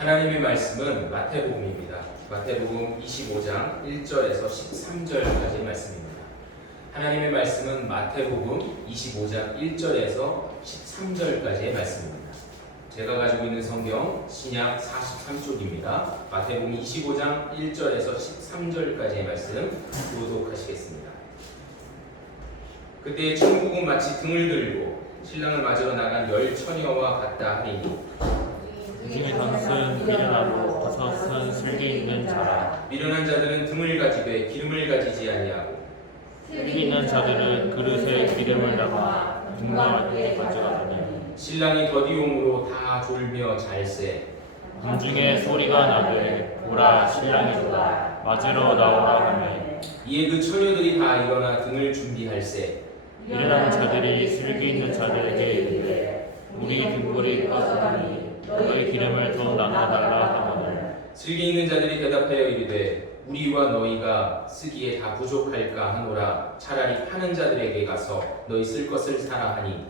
하나님의 말씀은 마태복음입니다. 마태복음 25장 1절에서 13절까지 말씀입니다. 하나님의 말씀은 마태복음 25장 1절에서 13절까지의 말씀입니다. 제가 가지고 있는 성경 신약 43쪽입니다. 마태복음 25장 1절에서 13절까지의 말씀 교독하시겠습니다. 그때 천국은 마치 등을 들고 신랑을 맞으러 나간 열 처녀와 같다 하리니 중에 다섯은 미련하고 다섯은 슬기 있는 자라. 미련한 자들은 등을 가지되 기름을 가지지 아니하고 슬기 있는 자들은 그릇에 기름을 담아 등과 함께 가져가더니 신랑이 더디움으로 다 졸며 잘세 공중에 소리가 나되 보라 신랑이 오라 맞으러 나오라 하매 이에 그 처녀들이 다 일어나 등을 준비할세 미련한 자들이 슬기 있는 자들에게 이르되 우리 등불이 꺼졌으니 너희 기름을 더 나눠달라 하거늘 슬기 있는 자들이 대답하여 이르되 우리와 너희가 쓰기에 다 부족할까 하노라 차라리 파는 자들에게 가서 너희 쓸 것을 사라 하니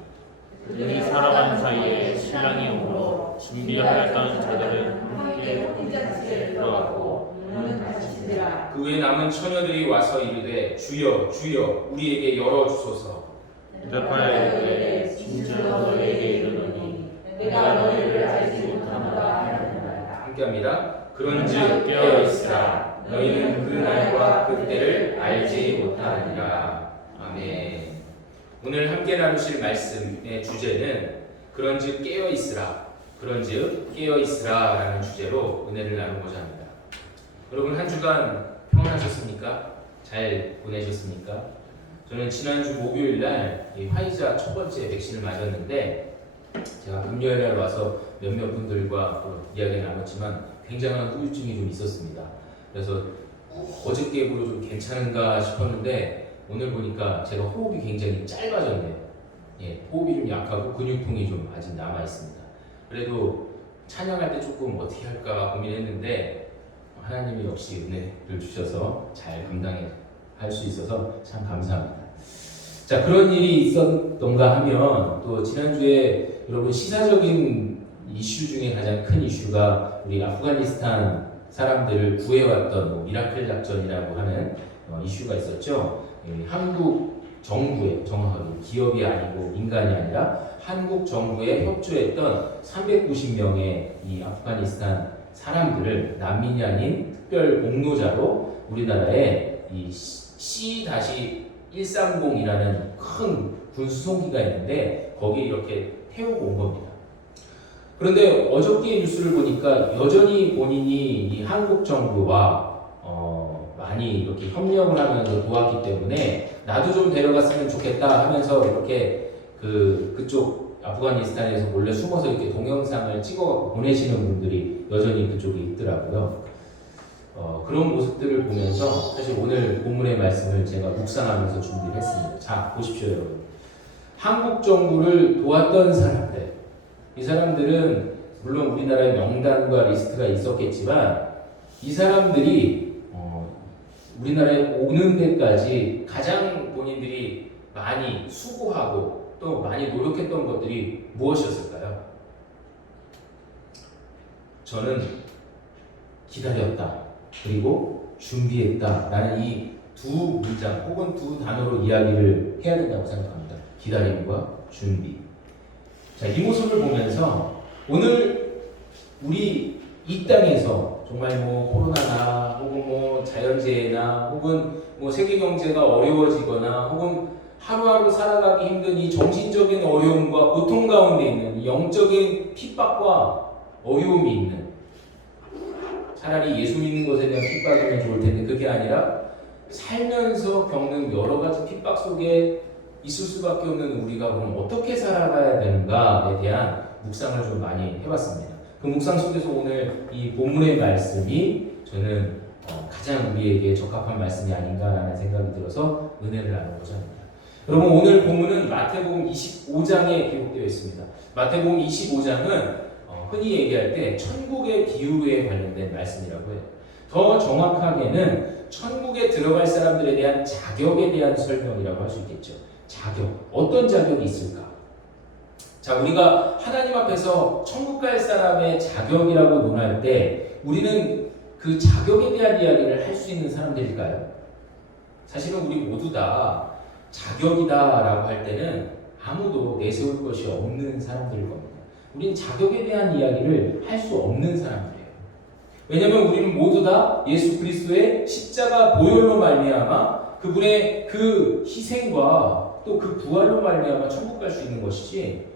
그들이 살아가는 사이에 신랑이 오므로 준비하였던 자들은 함께 혼잣집에 들어가고 문은 닫히시더라. 그 후에 남은 처녀들이 와서 이르되 주여 주여 우리에게 열어주소서 대답하여 이르되 진실로 너희에게 이르노니 내가 너희를 알지 못하노라 하느니라. 함께합니다. 그런즉 깨어있으라 너희는 그 날과 그 때를 알지 못하느니라. 아멘. 오늘 함께 나누실 말씀의 주제는 그런즉 깨어있으라 그런즉 깨어있으라 라는 주제로 은혜를 나누고자 합니다. 여러분 한 주간 평안하셨습니까? 잘 보내셨습니까? 저는 지난주 목요일날 화이자 첫 번째 백신을 맞았는데 제가 금요일에 와서 몇몇 분들과 또 이야기 나눴지만 굉장한 후유증이 좀 있었습니다. 그래서 어저께부로 좀 괜찮은가 싶었는데 오늘 보니까 제가 호흡이 굉장히 짧아졌네요. 호흡이 좀 약하고 근육통이 좀 아직 남아 있습니다. 그래도 찬양할 때 조금 어떻게 할까 고민했는데 하나님이 역시 은혜를 주셔서 잘 감당할 수 있어서 참 감사합니다. 자, 그런 일이 있었던가 하면 또 지난주에 여러분 시사적인 이슈 중에 가장 큰 이슈가 우리 아프가니스탄 사람들을 구해왔던 미라클 작전이라고 하는 이슈가 있었죠. 한국 정부에 정확하게 기업이 아니고 민간이 아니라 한국 정부에 협조했던 390명의 이 아프가니스탄 사람들을 난민이 아닌 특별 공로자로 우리나라에 이 C-130이라는 큰 군수송기가 있는데 거기에 이렇게 태우고 온 겁니다. 그런데 어저께 뉴스를 보니까 여전히 본인이 이 한국 정부와 많이 이렇게 협력을 하면서 도왔기 때문에 나도 좀 데려갔으면 좋겠다 하면서 이렇게 그쪽 아프가니스탄에서 몰래 숨어서 이렇게 동영상을 찍어 보내시는 분들이 여전히 그쪽에 있더라고요. 그런 모습들을 보면서 사실 오늘 본문의 말씀을 제가 묵상하면서 준비를 했습니다. 자, 보십시오, 여러분. 한국 정부를 도왔던 사람들, 이 사람들은 물론 우리나라에 명단과 리스트가 있었겠지만 이 사람들이 우리나라에 오는 데까지 가장 본인들이 많이 수고하고 또 많이 노력했던 것들이 무엇이었을까요? 저는 기다렸다 그리고 준비했다 라는 이 두 문장 혹은 두 단어로 이야기를 해야 된다고 생각합니다. 기다림과 준비. 자, 이 모습을 보면서 오늘 우리 이 땅에서 정말 뭐 코로나나 혹은 뭐 자연재해나 혹은 뭐 세계 경제가 어려워지거나 혹은 하루하루 살아가기 힘든 이 정신적인 어려움과 고통 가운데 있는 이 영적인 핍박과 어려움이 있는, 차라리 예수 믿는 것에 대한 핍박이면 좋을 텐데 그게 아니라 살면서 겪는 여러 가지 핍박 속에 있을 수밖에 없는 우리가 그럼 어떻게 살아가야 되는가에 대한 묵상을 좀 많이 해봤습니다. 그 묵상 속에서 오늘 이 본문의 말씀이 저는 가장 우리에게 적합한 말씀이 아닌가라는 생각이 들어서 은혜를 나누고자 합니다. 여러분 오늘 본문은 마태복음 25장에 기록되어 있습니다. 마태복음 25장은 흔히 얘기할 때 천국의 비유에 관련된 말씀이라고 해요. 더 정확하게는 천국에 들어갈 사람들에 대한 자격에 대한 설명이라고 할 수 있겠죠. 자격, 어떤 자격이 있을까? 자, 우리가 하나님 앞에서 천국 갈 사람의 자격이라고 논할 때 우리는 그 자격에 대한 이야기를 할 수 있는 사람들일까요? 사실은 우리 모두 다 자격이다라고 할 때는 아무도 내세울 것이 없는 사람들일 겁니다. 우리는 자격에 대한 이야기를 할 수 없는 사람들이에요. 왜냐하면 우리는 모두 다 예수 그리스도의 십자가 보혈로 말미암아 그분의 그 희생과 또 그 부활로 말미암아 천국 갈 수 있는 것이지,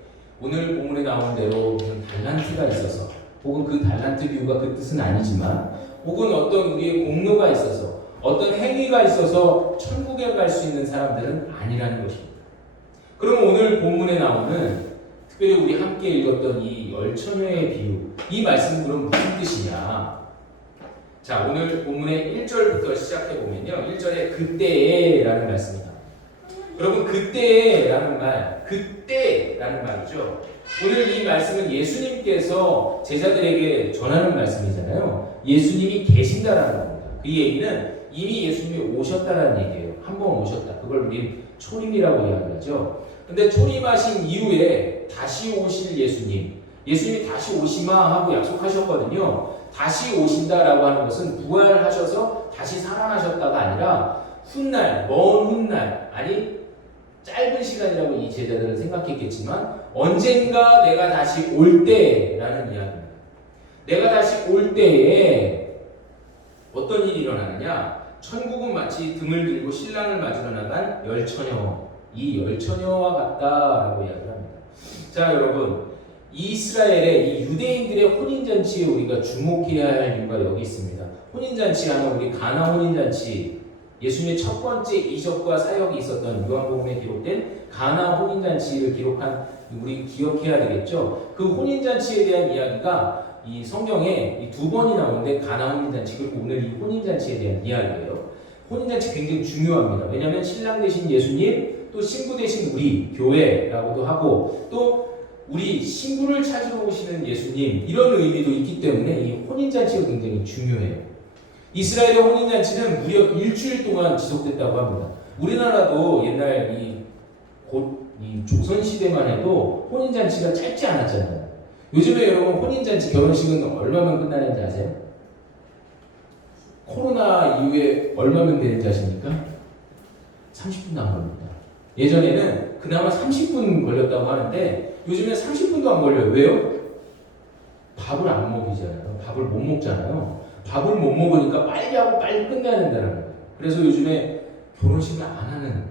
오늘 본문에 나온 대로 무슨 달란트가 있어서 혹은 그 달란트 비유가 그 뜻은 아니지만 혹은 어떤 우리의 공로가 있어서 어떤 행위가 있어서 천국에 갈 수 있는 사람들은 아니라는 것입니다. 그럼 오늘 본문에 나오는 특별히 우리 함께 읽었던 이 열처녀의 비유, 이 말씀은 그럼 무슨 뜻이냐? 자, 오늘 본문의 1절부터 시작해 보면요, 1절에 그때에라는 말씀입니다. 여러분, 그때라는 말, 그때라는 말이죠. 오늘 이 말씀은 예수님께서 제자들에게 전하는 말씀이잖아요. 예수님이 계신다라는 겁니다. 그 얘기는 이미 예수님이 오셨다라는 얘기예요. 한 번 오셨다. 그걸 우리 초림이라고 이야기하죠. 근데 초림하신 이후에 다시 오실 예수님, 예수님이 다시 오시마 하고 약속하셨거든요. 다시 오신다라고 하는 것은 부활하셔서 다시 살아나셨다가 아니라 훗날, 먼 훗날, 아니 짧은 시간이라고 이 제자들은 생각했겠지만 언젠가 내가 다시 올 때라는 이야기입니다. 내가 다시 올 때에 어떤 일이 일어나느냐? 천국은 마치 등을 들고 신랑을 맞으러 나간 열처녀, 이 열처녀와 같다라고 이야기를 합니다. 자, 여러분, 이스라엘의 이 유대인들의 혼인잔치에 우리가 주목해야 할 이유가 여기 있습니다. 혼인잔치 하면 우리 가나 혼인잔치, 예수님의 첫 번째 이적과 사역이 있었던 요한복음에 기록된 가나 혼인잔치를 기록한 우리 기억해야 되겠죠. 그 혼인잔치에 대한 이야기가 이 성경에 이 두 번이 나오는데 가나 혼인잔치 그리고 오늘 이 혼인잔치에 대한 이야기예요. 혼인잔치 굉장히 중요합니다. 왜냐하면 신랑 되신 예수님, 또 신부 되신 우리 교회라고도 하고, 또 우리 신부를 찾으러 오시는 예수님, 이런 의미도 있기 때문에 이 혼인잔치가 굉장히 중요해요. 이스라엘의 혼인잔치는 무려 일주일 동안 지속됐다고 합니다. 우리나라도 옛날 이 조선시대만 해도 혼인잔치가 짧지 않았잖아요. 요즘에 여러분 혼인잔치 결혼식은 얼마면 끝나는지 아세요? 코로나 이후에 얼마면 되는지 아십니까? 30분도 안 걸립니다. 예전에는 그나마 30분 걸렸다고 하는데 요즘에 30분도 안 걸려요. 왜요? 밥을 안 먹이잖아요. 밥을 못 먹잖아요. 밥을 못 먹으니까 빨리 하고 빨리 끝내야 된다는 거예요. 그래서 요즘에 결혼식을 안 하는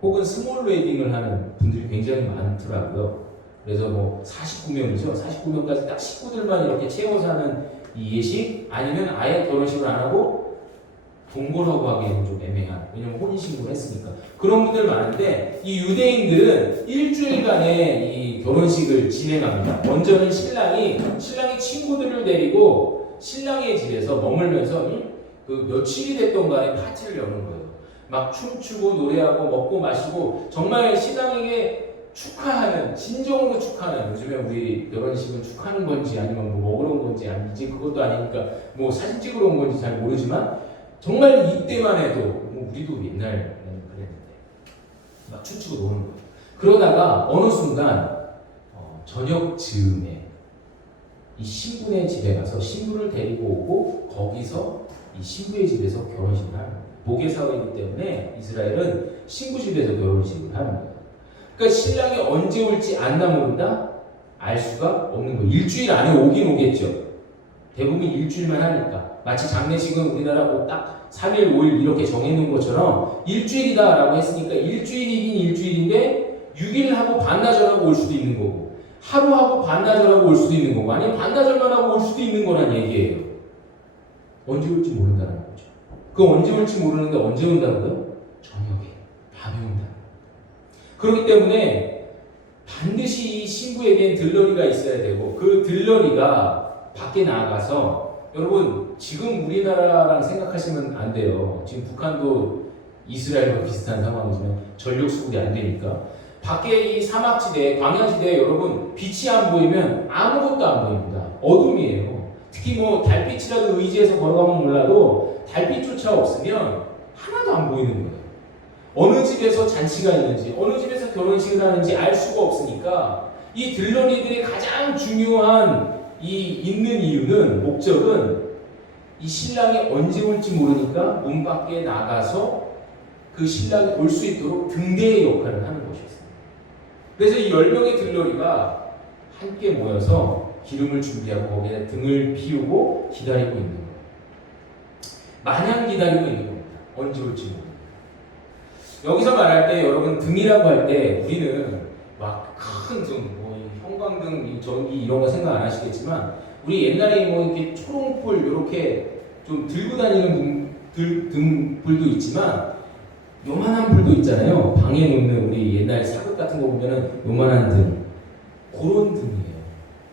혹은 스몰 웨딩을 하는 분들이 굉장히 많더라고요. 그래서 뭐 49명이죠. 49명까지 딱 식구들만 이렇게 채워서 하는 이 예식, 아니면 아예 결혼식을 안 하고 동거라고 하기에는 좀 애매한, 왜냐면 혼인신고를 했으니까 그런 분들 많은데, 이 유대인들은 일주일간의 이 결혼식을 진행합니다. 먼저는 신랑이 친구들을 데리고 신랑의 집에서 머물면서 그 며칠이 됐던 간에 파티를 여는 거예요. 막 춤추고 노래하고 먹고 마시고 정말 신랑에게 축하하는, 진정으로 축하하는, 요즘에 우리 결혼식은 축하하는 건지 아니면 뭐 먹으러 온 건지 아니지 그것도 아니니까 뭐 사진 찍으러 온 건지 잘 모르지만 정말 이때만 해도 뭐 우리도 옛날에는 그랬는데 막 춤추고 노는 거예요. 그러다가 어느 순간 저녁 즈음에 이 신부네 집에 가서 신부를 데리고 오고 거기서 이 신부의 집에서 결혼식을 하는 거예요. 목의 사회이기 때문에 이스라엘은 신부 집에서 결혼식을 하는 거예요. 그러니까 신랑이 언제 올지 안다 모른다 알 수가 없는 거예요. 일주일 안에 오긴 오겠죠. 대부분 일주일만 하니까. 마치 장례식은 우리나라 뭐 딱 3일, 5일 이렇게 정해놓은 것처럼 일주일이다 라고 했으니까 일주일이긴 일주일인데 6일 하고 반나절 하고 올 수도 있는 거고, 하루 하고 반나절 하고 올 수도 있는 거고, 아니면 반나절만 하고 올 수도 있는 거란 얘기예요. 언제 올지 모른다는 거죠. 그 언제 올지 모르는데 언제 온다고요? 저녁에, 밤에 온다. 그렇기 때문에 반드시 이 신부에겐 들러리가 있어야 되고, 그 들러리가 밖에 나가서, 여러분 지금 우리나라랑 생각하시면 안 돼요. 지금 북한도 이스라엘과 비슷한 상황이지만 전력 수급이 안 되니까 밖에 이 사막지대, 광야지대에 여러분 빛이 안 보이면 아무것도 안 보입니다. 어둠이에요. 특히 뭐 달빛이라도 의지해서 걸어가면 몰라도 달빛조차 없으면 하나도 안 보이는 거예요. 어느 집에서 잔치가 있는지, 어느 집에서 결혼식을 하는지 알 수가 없으니까 이 들러리들의 가장 중요한 이 있는 이유는, 목적은 이 신랑이 언제 올지 모르니까 문 밖에 나가서 그 신랑이 올 수 있도록 등대의 역할을 하는 것이었습니다. 그래서 이 10명의 들러리가 함께 모여서 기름을 준비하고 거기에 등을 피우고 기다리고 있는 거예요. 마냥 기다리고 있는 겁니다. 언제 올지 모르니까. 여기서 말할 때, 여러분 등이라고 할 때 우리는 막 큰 등, 뭐 형광등, 전기 이런 거 생각 안 하시겠지만, 우리 옛날에 뭐 이렇게 초롱불 이렇게 좀 들고 다니는 등불도 있지만, 요만한 불도 있잖아요. 방에 놓는 우리 옛날 사극 같은 거 보면은 요만한 등, 그런 등이에요.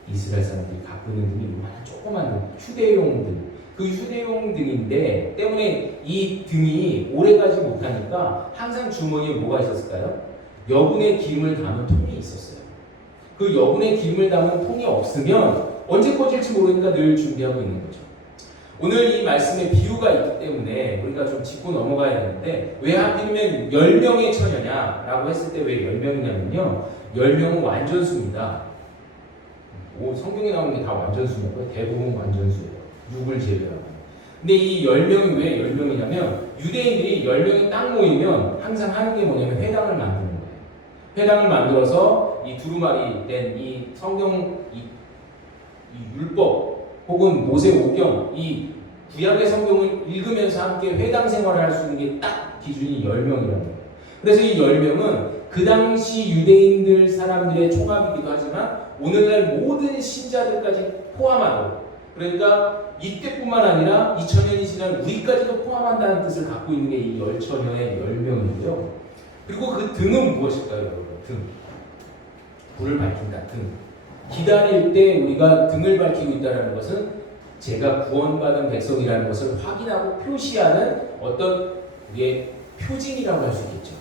이스라엘 사람들이 갖고 있는 등이 요만한 조그만 등, 휴대용 등. 그 휴대용 등인데 때문에 이 등이 오래가지 못하니까 항상 주머니에 뭐가 있었을까요? 여분의 기름을 담은 통이 있었어요. 그 여분의 기름을 담은 통이 없으면 언제 꺼질지 모르니까 늘 준비하고 있는 거죠. 오늘 이 말씀에 비유가 있기 때문에 우리가 좀 짚고 넘어가야 되는데, 왜 하필이면 10명의 처녀냐라고 했을 때 왜 10명이냐면요, 10명은 완전수입니다. 성경에 나오는 게 다 완전수냐고요? 대부분 완전수예요. 6을 제외하고. 근데 이 10명이 왜 10명이냐면, 유대인들이 10명이 딱 모이면 항상 하는 게 뭐냐면 회당을 만드는 거예요. 회당을 만들어서 이 두루마리 된 이 성경, 이 율법 혹은 모세오경, 이 구약의 성경을 읽으면서 함께 회당 생활을 할 수 있는 게 딱 기준이 10명이라는 거예요. 그래서 이 10명은 그 당시 유대인들 사람들의 총합이기도 하지만 오늘날 모든 신자들까지 포함하고, 그러니까 이때뿐만 아니라 2000년이 지난 우리까지도 포함한다는 뜻을 갖고 있는 게 이 열처녀의 10명이고요. 그리고 그 등은 무엇일까요, 여러분? 등. 불을 밝힌다, 등. 기다릴 때 우리가 등을 밝히고 있다는 것은 제가 구원받은 백성이라는 것을 확인하고 표시하는 어떤 우리의 표징이라고 할 수 있겠죠.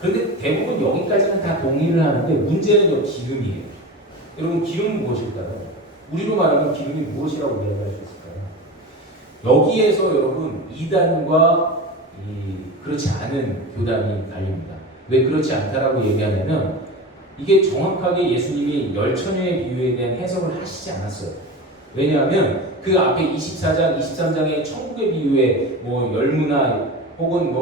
그런데 대부분 여기까지는 다 동의를 하는데, 문제는 요 기름이에요. 여러분, 기름은 무엇일까요? 우리로 말하면 기름이 무엇이라고 이야기할 수 있을까요? 여기에서 여러분 이단과 그렇지 않은 교단이 갈립니다. 왜 그렇지 않다라고 얘기하냐면, 이게 정확하게 예수님이 열처녀의 비유에 대한 해석을 하시지 않았어요. 왜냐하면 그 앞에 24장, 23장의 천국의 비유에 뭐 열무나 혹은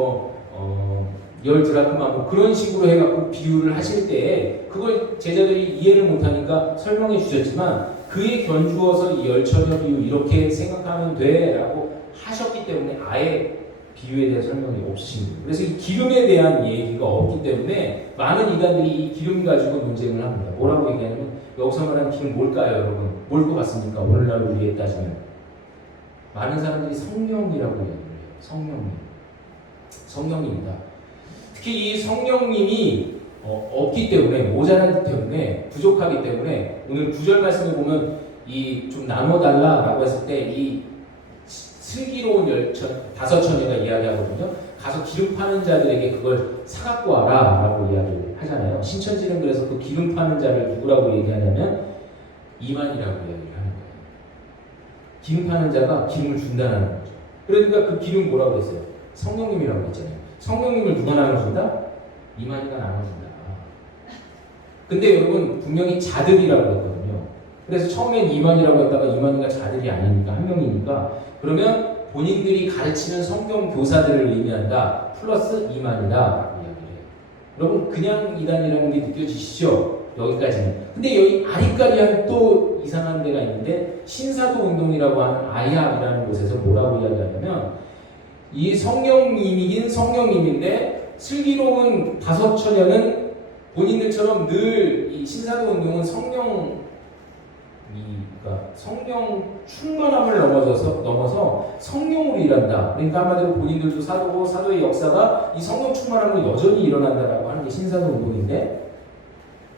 열 드라크마 뭐 그런 식으로 해갖고 비유를 하실 때에 그걸 제자들이 이해를 못하니까 설명해 주셨지만, 그에 견주어서 이 열처녀 비유 이렇게 생각하면 돼 라고 하셨기 때문에 아예 비유에 대한 설명이 없으신 거예요. 그래서 이 기름에 대한 얘기가 없기 때문에 많은 이단들이 이 기름 가지고 논쟁을 합니다. 뭐라고 얘기하냐면, 여기서 말하는 기름 뭘까요, 여러분? 뭘 것 같습니까? 오늘날 우리에 따지면 많은 사람들이 성령이라고 얘기를 해요. 성령입니다. 특히 이 성령님이 없기 때문에, 모자라기 때문에, 부족하기 때문에, 오늘 9절 말씀을 보면 이 좀 나눠달라라고 했을 때 이 슬기로운 다섯 처녀가 이야기하거든요. 가서 기름 파는 자들에게 그걸 사갖고 와라라고 이야기를 하잖아요. 신천지는 그래서 그 기름 파는 자를 누구라고 얘기하냐면 이만이라고 이야기를 하는 거예요. 기름 파는 자가 기름을 준다는 거죠. 그러니까 그 기름 뭐라고 했어요? 성령님이라고 했잖아요. 성령님을 누가 나눠준다? 이만희가 나눠준다. 근데 여러분, 분명히 자들이라고 했거든요. 그래서 처음엔 이만희라고 했다가 이만희가 자들이 아니니까, 한 명이니까, 그러면 본인들이 가르치는 성경 교사들을 의미한다 플러스 이만희다 라고 이야기를 해요. 여러분, 그냥 이단이라는 게 느껴지시죠? 여기까지는. 근데 여기 아리까리한 또 이상한 데가 있는데, 신사도 운동이라고 하는 아이학이라는 곳에서 뭐라고 이야기하냐면, 이 성령님이긴 성령님인데 슬기로운 다섯 처녀는 본인들처럼 늘 이 신사도 운동은 성령 충만함을 넘어서 성령으로 일한다. 그러니까 한마디로 본인들도 사도고 사도의 역사가 이 성령 충만함으로 여전히 일어난다라고 하는 게 신사도 운동인데,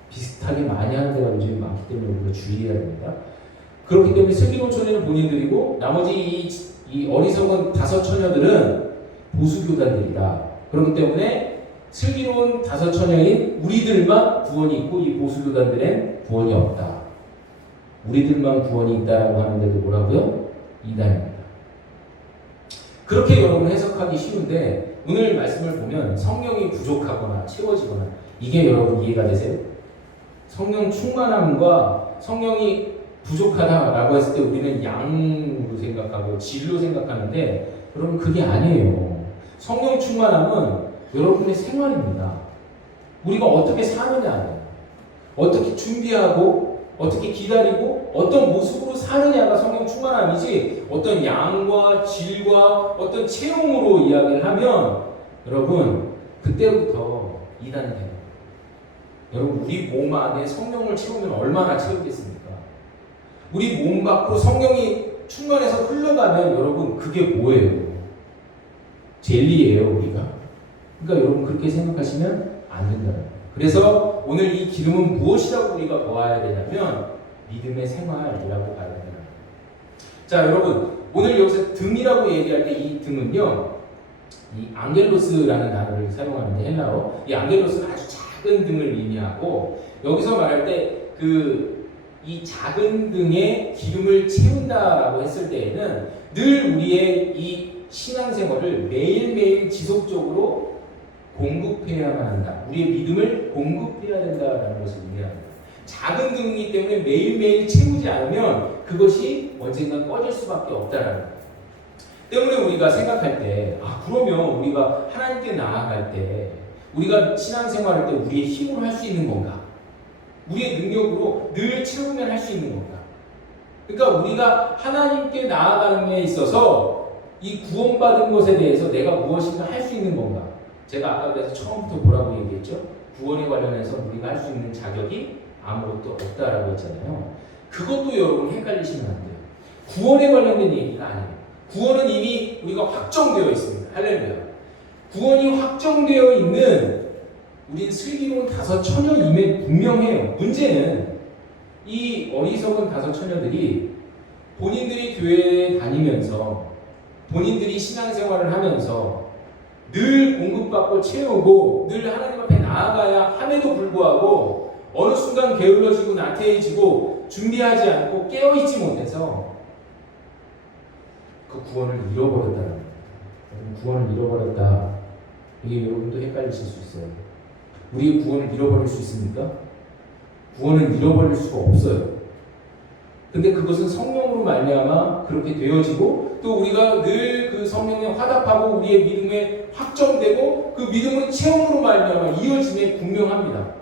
비슷하게 많이 하는 데가 요즘 많기 때문에 우리가 주의해야 됩니다. 그렇기 때문에 슬기로운 처녀는 본인들이고, 나머지 이 어리석은 다섯 처녀들은 보수교단들이다. 그렇기 때문에 슬기로운 다섯 처녀인 우리들만 구원이 있고 이 보수교단들은 구원이 없다. 우리들만 구원이 있다라고 하는데도 뭐라고요? 이단입니다. 그렇게 여러분 해석하기 쉬운데, 오늘 말씀을 보면 성령이 부족하거나 채워지거나, 이게 여러분 이해가 되세요? 성령 충만함과 성령이 부족하다라고 했을 때 우리는 양으로 생각하고 질로 생각하는데 여러분 그게 아니에요. 성령 충만함은 여러분의 생활입니다. 우리가 어떻게 사느냐, 어떻게 준비하고 어떻게 기다리고 어떤 모습으로 사느냐가 성령 충만함이지 어떤 양과 질과 어떤 체험으로 이야기를 하면 여러분 그때부터 이단이 돼요. 여러분 우리 몸 안에 성령을 채우면 얼마나 채우겠습니까? 우리 몸 밖으로 성령이 충만해서 흘러가면 여러분 그게 뭐예요? 젤리예요 우리가? 그러니까 여러분 그렇게 생각하시면 안 된다는 거예요. 그래서 오늘 이 기름은 무엇이라고 우리가 보아야 되냐면 믿음의 생활이라고 봐야 된다는 거예요. 자 여러분 오늘 여기서 등이라고 얘기할 때 이 등은요 이 앙겔로스라는 단어를 사용하는데 헬라어 이 앙겔로스는 아주 작은 등을 의미하고 여기서 말할 때 이 작은 등에 기름을 채운다라고 했을 때에는 늘 우리의 이 신앙생활을 매일매일 지속적으로 공급해야만 한다. 우리의 믿음을 공급해야 된다라는 것을 의미합니다. 작은 등이기 때문에 매일매일 채우지 않으면 그것이 언젠가 꺼질 수밖에 없다라는 거예요. 때문에 우리가 생각할 때 그러면 우리가 하나님께 나아갈 때 우리가 신앙생활할 때 우리의 힘으로 할 수 있는 건가? 우리의 능력으로 늘 채우면 할 수 있는 건가? 그러니까 우리가 하나님께 나아가는 데 있어서 이 구원받은 것에 대해서 내가 무엇인가 할 수 있는 건가? 제가 아까 그래서 처음부터 뭐라고 얘기했죠? 구원에 관련해서 우리가 할 수 있는 자격이 아무것도 없다라고 했잖아요. 그것도 여러분 헷갈리시면 안 돼요. 구원에 관련된 얘기가 아니에요. 구원은 이미 우리가 확정되어 있습니다. 할렐루야. 구원이 확정되어 있는 우린 슬기로운 다섯 처녀임에 분명해요. 문제는 이 어리석은 다섯 처녀들이 본인들이 교회에 다니면서 본인들이 신앙생활을 하면서 늘 공급받고 채우고 늘 하나님 앞에 나아가야 함에도 불구하고 어느 순간 게을러지고 나태해지고 준비하지 않고 깨어있지 못해서 그 구원을 잃어버렸다는 거예요. 구원을 잃어버렸다. 이게 여러분도 헷갈리실 수 있어요. 우리의 구원을 잃어버릴 수 있습니까? 구원을 잃어버릴 수가 없어요. 근데 그것은 성령으로 말미암아 그렇게 되어지고 또 우리가 늘 그 성령에 화답하고 우리의 믿음에 확정되고 그 믿음은 체험으로 말미암아 이어짐에 분명합니다.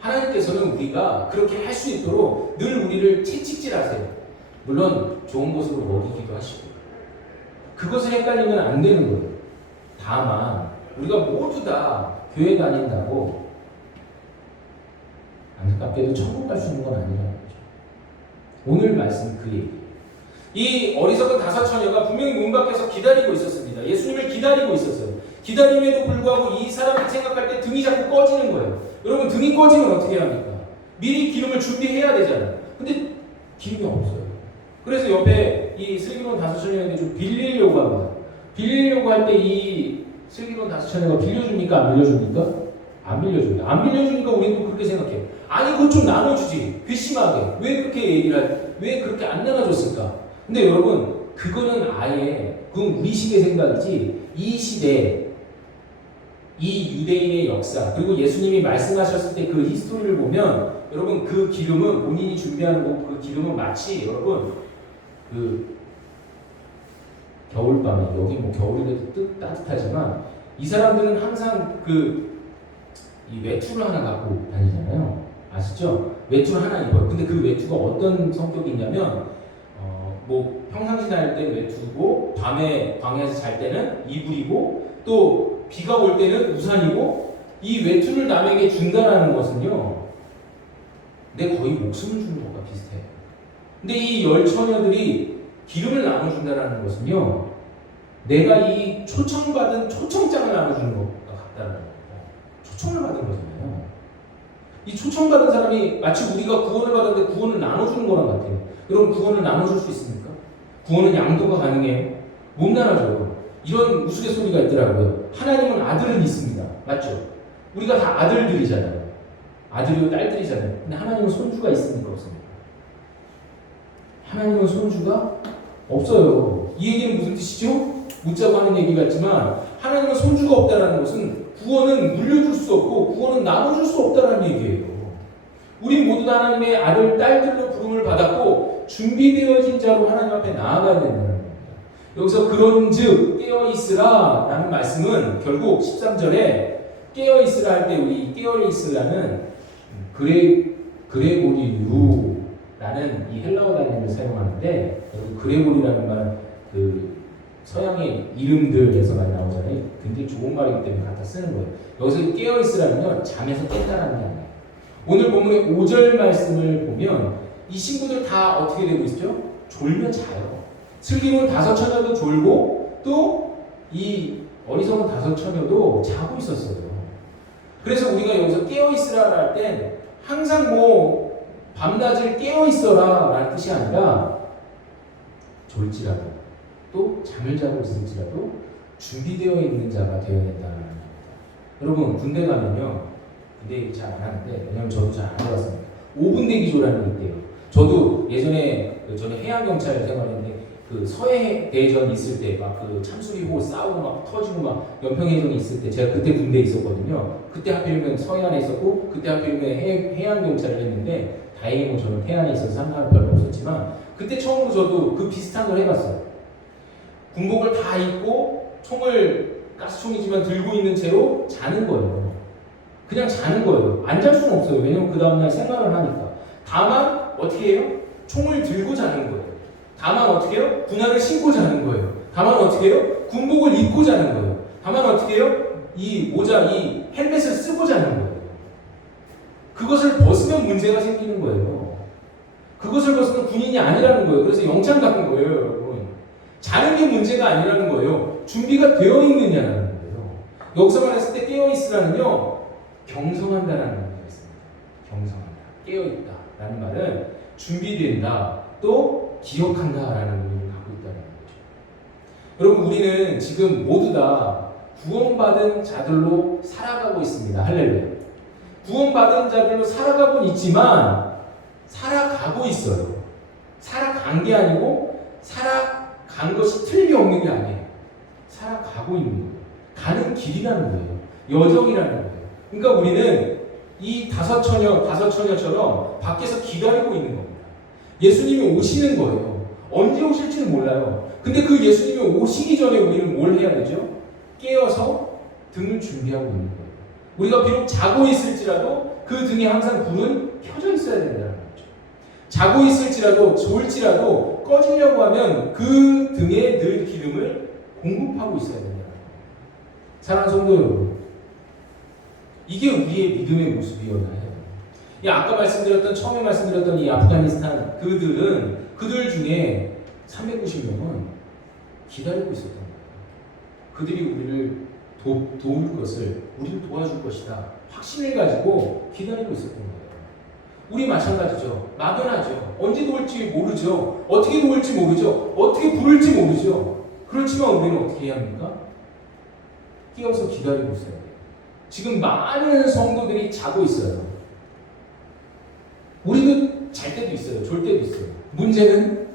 하나님께서는 우리가 그렇게 할 수 있도록 늘 우리를 채찍질하세요. 물론 좋은 것으로 먹이기도 하시고 그것을 헷갈리면 안 되는 거예요. 다만 우리가 모두 다 교회 다닌다고 안타깝게도 천국 갈 수 있는 건 아니라는 거죠. 오늘 말씀 그 얘기. 이 어리석은 다섯 처녀가 분명히 문 밖에서 기다리고 있었습니다. 예수님을 기다리고 있었어요. 기다림에도 불구하고 이 사람이 생각할 때 등이 자꾸 꺼지는 거예요. 여러분 등이 꺼지면 어떻게 해야 합니까? 미리 기름을 준비해야 되잖아요. 근데 기름이 없어요. 그래서 옆에 이 슬기로운 다섯 처녀에게 좀 빌리려고 합니다. 빌리려고 할 때 이 슬기로운 다섯 처녀가 빌려줍니까? 안 빌려줍니까? 안 빌려줘요. 안 빌려주니까 우리는 또 그렇게 생각해요. 아니 그거 좀 나눠주지. 괘씸하게. 왜 그렇게 안 나눠줬을까? 근데 여러분 그거는 아예 그건 우리식의 생각이지 이 시대 이 유대인의 역사 그리고 예수님이 말씀하셨을 때 그 히스토리를 보면 여러분 그 기름은 본인이 준비하는 그 기름은 마치 여러분 그 겨울밤에 여기 뭐 겨울이라도 따뜻하지만 이 사람들은 항상 이 외투를 하나 갖고 다니잖아요. 아시죠? 외투를 하나 입어요. 근데 그 외투가 어떤 성격이 있냐면 뭐 평상시 다닐 때 외투고 밤에 광야에서 잘 때는 이불이고 또 비가 올 때는 우산이고 이 외투를 남에게 준다라는 것은요 내 거의 목숨을 주는 것과 비슷해요. 근데 이 열 처녀들이 기름을 나눠준다라는 것은요 내가 이 초청받은 초청장을 나눠주는 것과 같다는 거예요. 초청을 받은 거잖아요. 이 초청받은 사람이 마치 우리가 구원을 받았는데 구원을 나눠주는 거랑 같아요. 여러분 구원을 나눠줄 수 있습니까? 구원은 양도가 가능해요? 못 나눠줘요. 이런 우스갯소리가 있더라고요. 하나님은 아들은 있습니다. 맞죠? 우리가 다 아들들이잖아요. 아들이고 딸들이잖아요. 근데 하나님은 손주가 있습니까? 없습니까? 하나님은 손주가 없어요. 이 얘기는 무슨 뜻이죠? 묻자고 하는 얘기 같지만 하나님은 손주가 없다는 것은 구원은 물려줄 수 없고 구원은 나눠줄 수 없다는 얘기예요. 우리 모두 다 하나님의 아들, 딸들로 부름을 받았고 준비되어진 자로 하나님 앞에 나아가야 된다는 겁니다. 여기서 그런즉 깨어있으라 라는 말씀은 결국 13절에 깨어있으라 할 때 우리 깨어있으라는 그레고리루라는 이 헬라어 단어를 사용하는데 여기 그레고리라는 말 서양의 이름들에서 많이 나오잖아요. 굉장히 좋은 말이기 때문에 갖다 쓰는 거예요. 여기서 깨어있으라는요 잠에서 깼다라는 게 아니에요. 오늘 본문의 5절 말씀을 보면 이 친구들 다 어떻게 되고 있죠? 졸며 자요. 슬기로운 다섯 처녀도 졸고 또 이 어리석은 다섯 처녀도 자고 있었어요. 그래서 우리가 여기서 깨어있으라 할 땐 항상 뭐 밤낮을 깨어있어라 라는 뜻이 아니라 졸지라도 또 잠을 자고 있을지라도 준비되어 있는 자가 되어야 된다는 겁니다. 여러분 군대 가면요, 군대 얘기 잘 안 하는데 왜냐면 저도 잘 안 해봤습니다. 5분 대기조라는 게 있대요. 저도 예전에 저는 해양경찰 생활했는데 서해 대전 있을 때 막 참수리호 싸우고 막 터지고 막 연평해전이 있을 때 제가 그때 군대에 있었거든요. 그때 하필이면 서해안에 있었고 그때 하필이면 해양경찰을 했는데 다행히 뭐 저는 해안에 있어서 상관은 별로 없었지만 그때 처음으로 저도 그 비슷한 걸 해봤어요. 군복을 다 입고 총을 가스총이지만 들고 있는 채로 자는 거예요. 그냥 자는 거예요. 안 잘 수는 없어요. 왜냐면 그 다음날 생활을 하니까. 다만 어떻게 해요? 총을 들고 자는 거예요. 다만 어떻게 해요? 군화를 신고 자는 거예요. 다만 어떻게 해요? 군복을 입고 자는 거예요. 다만 어떻게 해요? 이 모자, 이 헬멧을 쓰고 자는 거예요. 그것을 벗으면 문제가 생기는 거예요. 그것을 벗으면 군인이 아니라는 거예요. 그래서 영창 같은 거예요, 여러분. 자는 게 문제가 아니라는 거예요. 준비가 되어 있느냐는 거예요. 여기서 말했을 때 깨어있으라는요, 경성한다라는 의미가 있습니다. 경성한다. 깨어있다라는 말은 준비된다, 또 기억한다라는 의미를 갖고 있다는 거죠. 여러분, 우리는 지금 모두 다 구원받은 자들로 살아가고 있습니다. 할렐루야. 구원받은 자들로 살아가고 있지만 살아가고 있어요. 살아간 게 아니고 살아간 것이 틀림이 없는 게 아니에요. 살아가고 있는 거예요. 가는 길이라는 거예요. 여정이라는 거예요. 그러니까 우리는 이 다섯 처녀처럼 밖에서 기다리고 있는 겁니다. 예수님이 오시는 거예요. 언제 오실지는 몰라요. 근데 그 예수님이 오시기 전에 우리는 뭘 해야 되죠? 깨어서 등을 준비하고 있는 거예요. 우리가 비록 자고 있을지라도 그 등에 항상 불은 켜져 있어야 된다는 거죠. 자고 있을지라도 졸지라도 꺼지려고 하면 그 등에 늘 기름을 공급하고 있어야 된다는 거예요. 사랑하는 성도 여러분, 이게 우리의 믿음의 모습이었나요? 아까 처음에 말씀드렸던 이 아프가니스탄 그들 중에 390명은 기다리고 있었던 거예요. 그들이 우리를 도울 것을, 우리를 도와줄 것이다 확신을 가지고 기다리고 있었던 거예요. 우리 마찬가지죠. 막연하죠. 언제 도울지 모르죠. 어떻게 도울지 모르죠. 어떻게 부를지 모르죠. 그렇지만 우리는 어떻게 해야 합니까? 끼어서 기다리고 있어야 돼요. 지금 많은 성도들이 자고 있어요. 우리도 잘 때도 있어요. 졸 때도 있어요. 문제는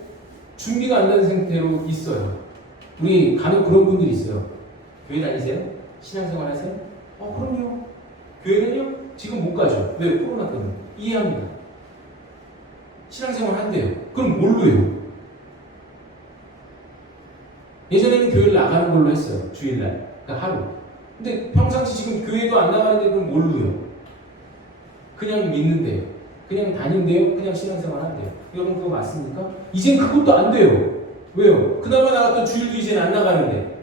준비가 안 된 상태로 있어요. 우리 간혹 그런 분들이 있어요. 교회 다니세요? 신앙생활 하세요? 그럼요. 교회는요? 지금 못 가죠. 왜? 코로나 때문에. 이해합니다. 신앙생활 한대요. 그럼 뭘로 해요? 예전에는 교회를 나가는 걸로 했어요. 주일날. 그러니까 하루. 근데 평상시 지금 교회도 안 나가는데 그럼 뭘로요? 그냥 믿는데요. 그냥 다닌대요. 그냥 신앙생활 한대요. 여러분 그거 맞습니까? 이젠 그것도 안 돼요. 왜요? 그나마 나갔던 주일도 이제는 안 나가는데.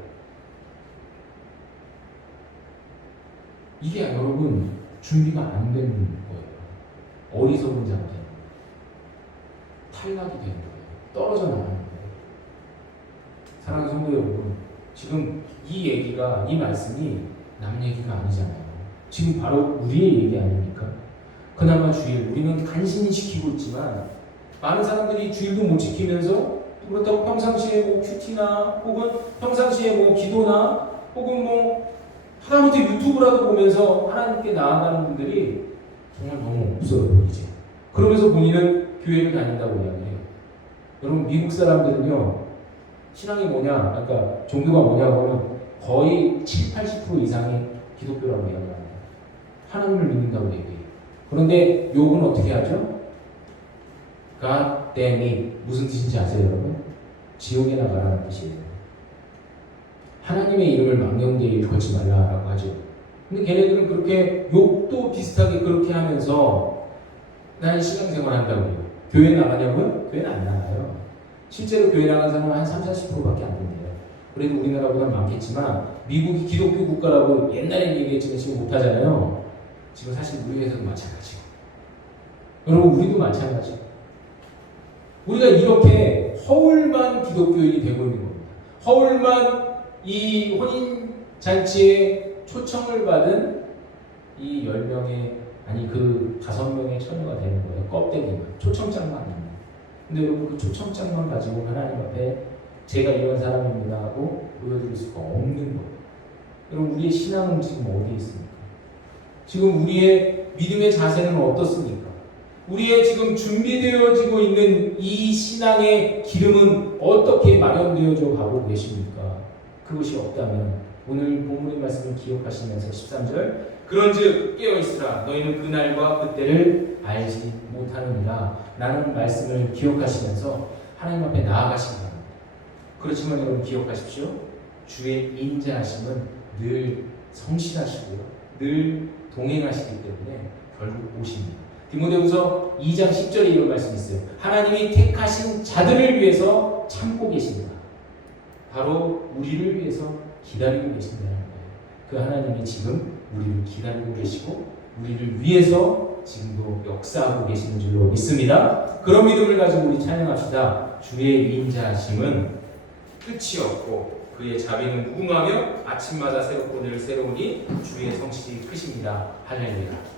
이게 여러분 준비가 안 되는 거예요. 어리석은 자가 되는 거예요. 탈락이 되는 거예요. 떨어져 나가는 거예요. 사랑하는 성도 여러분, 지금 이 말씀이 남 얘기가 아니잖아요. 지금 바로 우리의 얘기 아닙니까? 그나마 주일, 우리는 간신히 지키고 있지만 많은 사람들이 주일도 못 지키면서 그렇다고 평상시에 뭐 큐티나 혹은 평상시에 뭐 기도나 혹은 뭐 하다못해 유튜브라도 보면서 하나님께 나아가는 분들이 정말 너무 없어요, 이제. 그러면서 본인은 교회를 다닌다고 이야기해요. 여러분, 미국 사람들은요, 신앙이 뭐냐, 종교가 뭐냐고 하면 거의 70-80% 이상이 기독교라고 이야기합니다. 하나님을 믿는다고 얘기해요. 그런데 욕은 어떻게 하죠? God damn it. 무슨 뜻인지 아세요, 여러분? 지옥에 나가라는 뜻이에요. 하나님의 이름을 망령되이 걸지 말라라고 하죠. 근데 걔네들은 그렇게 욕도 비슷하게 그렇게 하면서 나는 신앙생활 한다고 해요. 교회 나가냐고요? 교회는 안 나가요. 실제로 교회 나가는 사람은 한 30-40%밖에 안 된대요. 그래도 우리나라보다 많겠지만 미국이 기독교 국가라고 옛날에 얘기했지만 지금 못하잖아요. 지금 사실 우리 회사도 마찬가지고 여러분 우리도 마찬가지. 우리가 이렇게 허울만 기독교인이 되고 있는 겁니다. 허울만 이 혼인잔치에 초청을 받은 이 10명의 아니 그 5명의 처녀가 되는 거예요. 껍데기만. 초청장만 아닙니다. 근데 여러분 그 초청장만 가지고 하나님 앞에 제가 이런 사람입니다 하고 보여드릴 수가 없는 거예요. 여러분 우리의 신앙은 지금 어디에 있습니까? 지금 우리의 믿음의 자세는 어떻습니까? 우리의 지금 준비되어지고 있는 이 신앙의 기름은 어떻게 마련되어져 가고 계십니까? 그것이 없다면 오늘 본문의 말씀을 기억하시면서 13절 그런즉 깨어있으라 너희는 그날과 그때를 알지 못하느니라 라는 말씀을 기억하시면서 하나님 앞에 나아가시기 바랍니다. 그렇지만 여러분 기억하십시오. 주의 인자하심은 늘 성실하시고요. 늘 동행하시기 때문에 결국 오십니다. 디모데후서 2장 10절에 이런 말씀이 있어요. 하나님이 택하신 자들을 위해서 참고 계십니다. 바로 우리를 위해서 기다리고 계신다는 거예요. 그 하나님이 지금 우리를 기다리고 계시고 우리를 위해서 지금도 역사하고 계시는 줄로 믿습니다. 그런 믿음을 가지고 우리 찬양합시다. 주의 인자하심은 끝이 없고 그의 자비는 무궁하며 아침마다 새롭고 늘 새로우니 주의 성실이 크십니다. 할렐루야.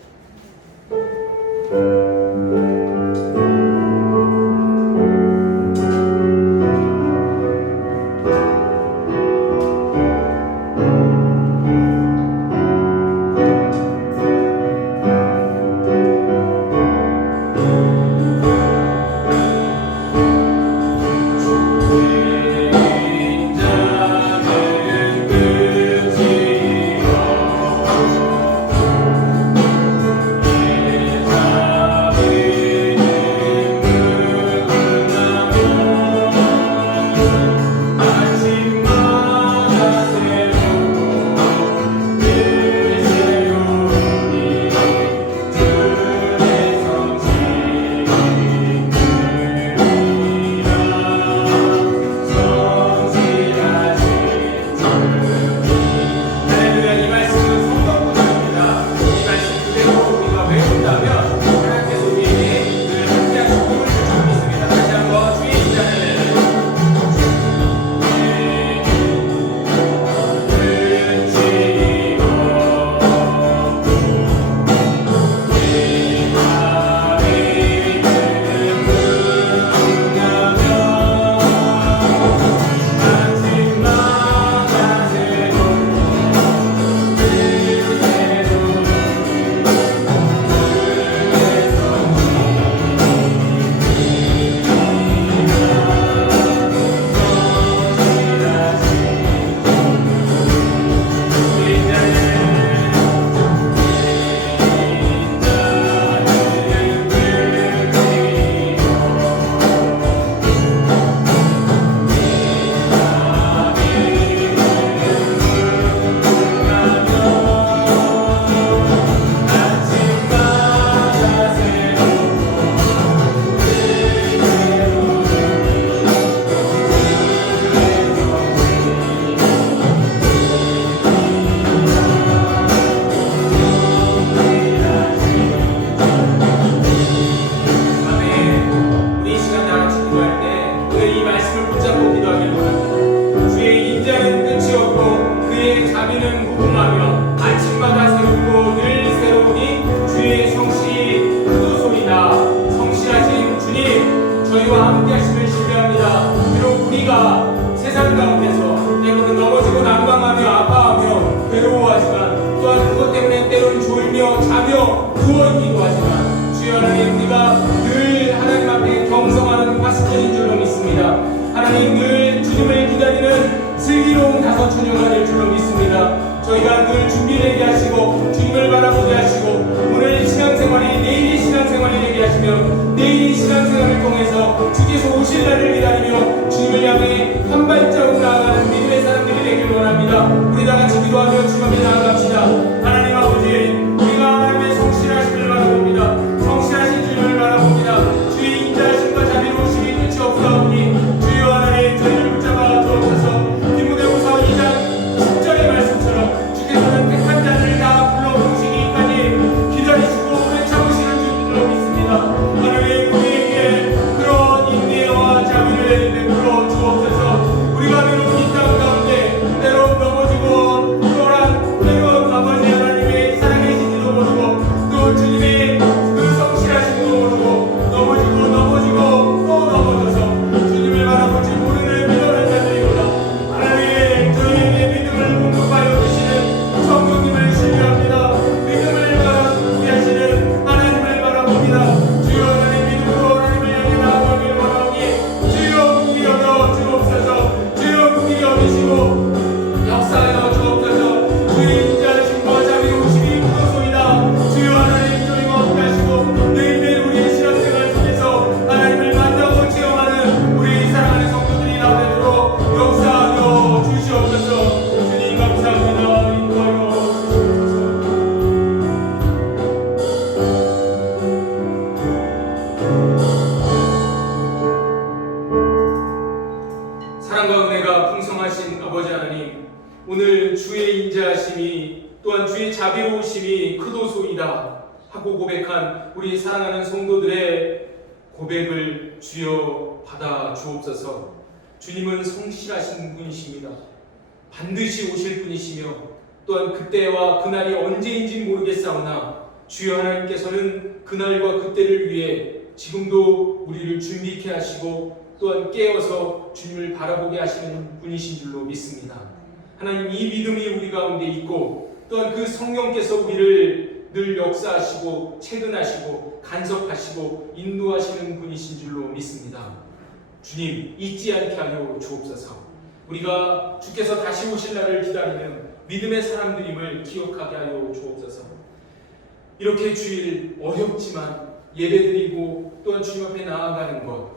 시간 늘 준비되게 하시고 주님을 바라보게 하시고 오늘 신앙생활이 내일의 신앙생활이 되게 하시며 내일의 신앙생활을 통해서 주께서 오실 날을 기다리며 주님을 향해 한 발자국 나아가는 믿음의 사람들이 되길 원합니다. 우리 다 같이 기도하며 주님 앞에 나아갑시다. 하나님 아버지, 우리가 하나님의 성실하심을 바라봅니다. 성실하신 주님을 바라봅니다. 주의 인자하심과 자비로우심이 끝이 없사오니 주여 하나님 저희를 붙잡아 주옵소서. 디모데후서 2장 10절의 말씀처럼 주께서는 택한 자들을 다 불러오시기까지 기다리시고 오래 참으시는 줄로 믿습니다. 하나님 우리에게 그런 인내와 자비를 베풀어 주옵소서. 우리가 때로는 이 땅 가운데 때로 넘어지고 때론 아버지 하나님의 살아계신지도 모르고 또 주님의 그 성실하심도 모르고 넘어지고 또 넘어져서 주님을 바라보지 모르는 미련한 자들이구나. 하나님 저희에게 믿음을 공급하여 주시는 성령님을 신뢰합니다. 믿음을 바라보게 하시는 하나님을 바라봅니다. 주여 하나님 믿음으로 하나님을 향해 나아가길 원하오니 주여 긍휼히 여겨 주옵소서. 주여 긍휼히 여기시고 역사하여 주옵소서. 주의 인자하심과 자비로우심이 크소이다. 주여 하나님 저희와 함께하시고 매일매일 우리의 신앙생활 속에서 하나님을 만나고 체험하는 우리 사랑하는 성도들이 나오도록 역사하여 주시옵소서. 주님 감사합니다. 인도하여 주시옵소서. 사랑과 은혜가 풍성하신 아버지 하나님, 오늘 주의 인자하심이 또한 주의 자비로우심이 크도소이다 하고 고백한 우리 사랑하는 성도들의 고백을 주여 받아 주옵소서. 주님은 성실하신 분이십니다. 반드시 오실 분이시며 또한 그때와 그날이 언제인지 모르겠사오나 주여 하나님께서는 그날과 그때를 위해 지금도 우리를 준비케 하시고 또한 깨어서 주님을 바라보게 하시는 분이신 줄로 믿습니다. 하나님 이 믿음이 우리 가운데 있고 또한 그 성령께서 우리를 늘 역사하시고 체근하시고 간섭하시고 인도하시는 분이신 줄로 믿습니다. 주님 잊지 않게 하여 주옵소서. 우리가 주께서 다시 오실 날을 기다리는 믿음의 사람들임을 기억하게 하여 주옵소서. 이렇게 주일 어렵지만 예배드리고 또한 주님 앞에 나아가는 것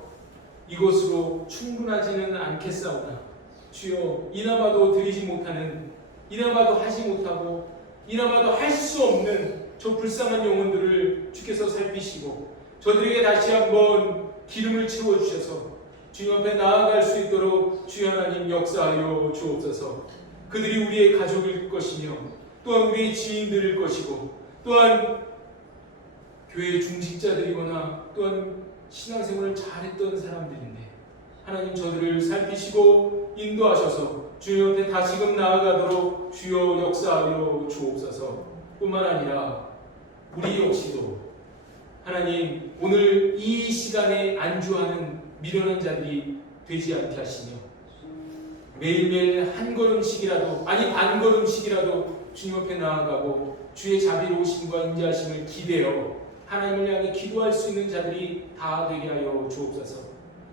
이것으로 충분하지는 않겠사오나 주여 이나마도 드리지 못하는 이나마도 하지 못하고 이나마도 할 수 없는 저 불쌍한 영혼들을 주께서 살피시고 저들에게 다시 한번 기름을 채워주셔서 주님 앞에 나아갈 수 있도록 주여 하나님 역사하여 주옵소서. 그들이 우리의 가족일 것이며 또한 우리의 지인들일 것이고 또한 교회 중직자들이거나 또한 신앙생활을 잘했던 사람들인데 하나님 저들을 살피시고 인도하셔서 주여 옆에 다시금 나아가도록 주여 역사하여 주옵소서. 뿐만 아니라 우리 역시도 하나님 오늘 이 시간에 안주하는 미련한 자들이 되지 않게 하시며 매일매일 한 걸음씩이라도 아니 반 걸음씩이라도 주님 옆에 나아가고 주의 자비로우심과 인자하심을 기대어 하나님을 향해 기도할 수 있는 자들이 다 되게 하여 주옵소서.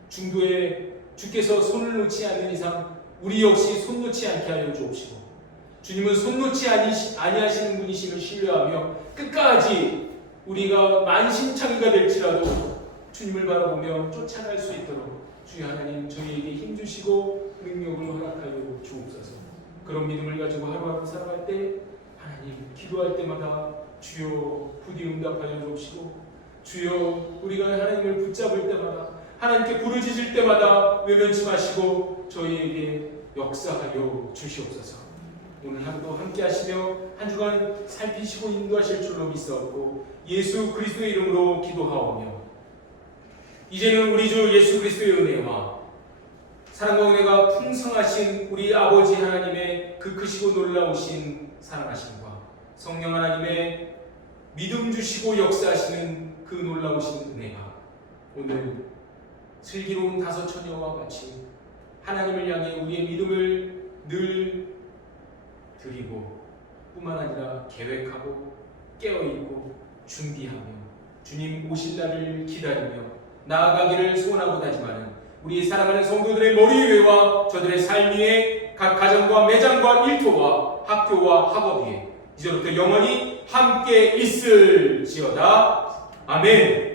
중도에 주께서 손을 놓지 않는 이상 우리 역시 손 놓지 않게 하여 주옵시고 주님은 손 놓지 아니하시는 분이심을 신뢰하며 끝까지 우리가 만신창이가 될지라도 주님을 바라보며 쫓아갈 수 있도록 주여 하나님 저희에게 힘주시고 능력을 허락하여 주옵소서. 그런 믿음을 가지고 하루하루 살아갈 때 하나님 기도할 때마다 주여 부디 응답하여 주옵시고 주여 우리가 하나님을 붙잡을 때마다 하나님께 부르짖을 때마다 외면치 마시고 저희에게 역사하여 주시옵소서. 오늘 하루도 함께 하시며 한 주간 살피시고 인도하실 줄로 믿사옵고 예수 그리스도의 이름으로 기도하오며 이제는 우리 주 예수 그리스도의 은혜와 사랑과 은혜가 풍성하신 우리 아버지 하나님의 그 크시고 놀라우신 사랑하심과 성령 하나님의 믿음 주시고 역사하시는 그 놀라우신 은혜가 오늘 슬기로운 다섯 처녀와 같이 하나님을 향해 우리의 믿음을 늘 드리고 뿐만 아니라 계획하고 깨어있고 준비하며 주님 오실 날을 기다리며 나아가기를 소원하고 다짐하는 우리 사랑하는 성도들의 머리 위와 저들의 삶 위에 각 가정과 매장과 일터와 학교와 학업이 이제부터 영원히 함께 있을지어다. 아멘.